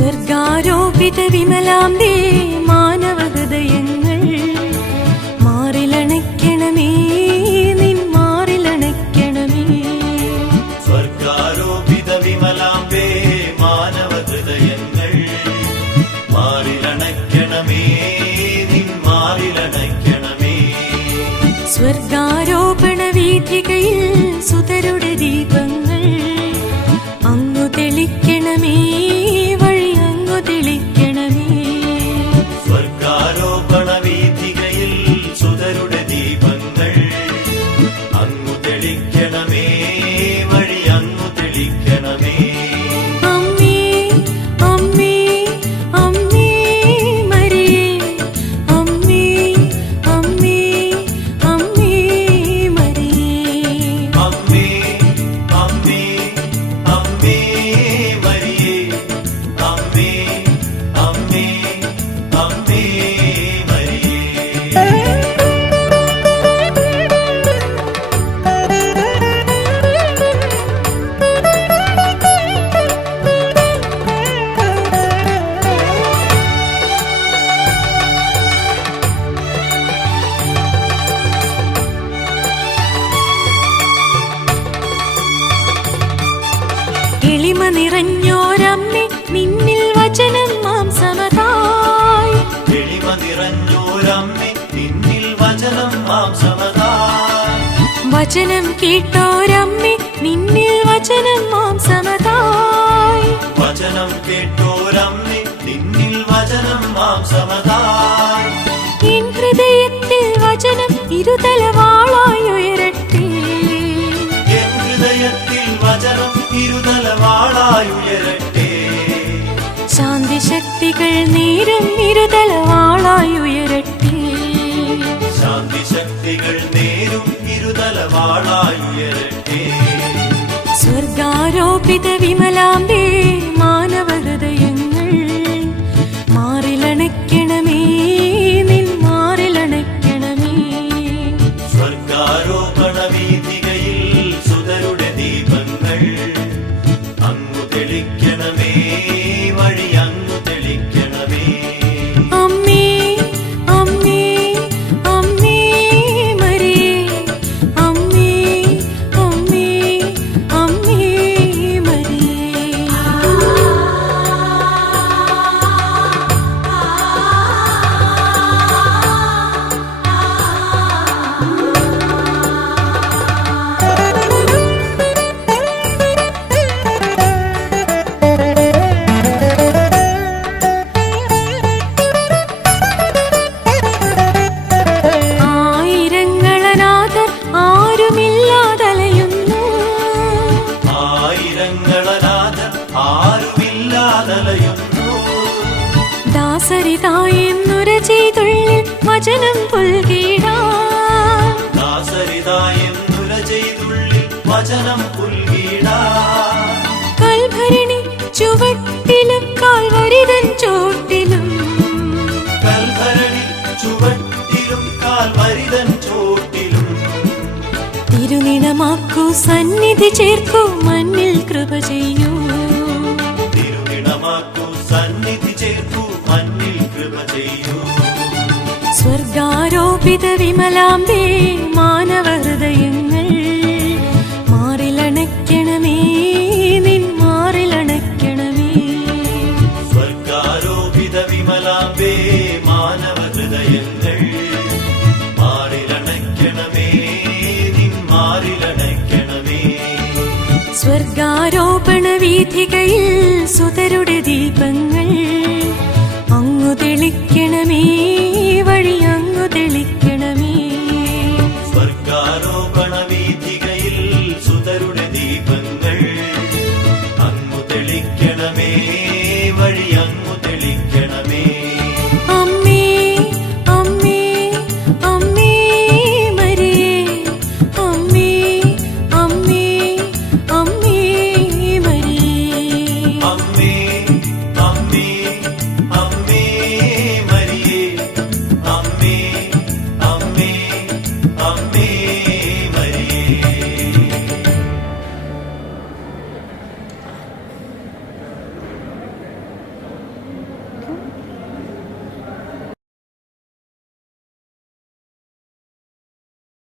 സ്വർഗാരോപിത വിമലാംബേ മാനവ ഹൃദയങ്ങൾ മാറിലണയ്ക്കണമേ നിൻ മാറിലണയ്ക്കണമേ. സ്വർഗാരോപിത വിമലാംബേ മാനവ ഹൃദയങ്ങൾ മാറിലണയ്ക്കണമേ നിൻ മാറിലണയ്ക്കണമേ. സ്വർഗാരോപണ വീഥികയിൽ സുതരുടെ ദീപങ്ങൾ Get an എളിമ നിറഞ്ഞോരമ്മേ നിന്നിൽ വചനം മാംസമതായി എളിമ നിറഞ്ഞോരമ്മേ നിന്നിൽ വചനം മാംസമതായി വചനം കേട്ടോരമ്മേ നിന്നിൽ വചനം മാംസമതായി വചനം കേട്ടോരമ്മേ നിന്നിൽ വചനം മാംസമതായി എൻ ഹൃദയത്തിൽ വചനം ഇരുതലവാളായി ഇരുതലവാളായി ഉയരട്ടെ ശാന്തി ശക്തികൾ നേരം ഇരുതലവാളായി ഉയരട്ടെ. ശാന്തി ശക്തികൾ നേരും ഇരുതലവാളായി ഉയരട്ടെ. സ്വർഗാരോപിത വിമലാംബേ മാനവഹൃദയങ്ങൾ മാറിലണയ്ക്കണമേ നിൻ മാറിലണയ്ക്കണമേ. സ്വർഗാരോപണ ദാസരിതായെന്നുര ചെയ്തുള്ളിൽ വചനം പുൽകീടാ ദാസരിതായെന്നുര ചെയ്തുള്ളിൽ വചനം പുൽകീടാ കൽഭരണി ചുവട്ടിലും കാൽവരിതൻ ചോട്ടിലും. കൽഭരണി ചുവട്ടിലും കാൽവരിതൻ ചോട്ടിലും. തിരുനിണമാക്കൂ സന്നിധി ചേർക്കൂ മണ്ണിൽ കൃപ ചെയ്യൂ. തിരുവിണമാക്കൂ സന്നിധി ചേർക്കൂ മഞ്ഞിൽ കൃപ ചെയ്യൂ. സ്വർഗാരോപിത വിമലാംബേ മാനവ വീഥികയിൽ സുതരുടെ ദീപങ്ങൾ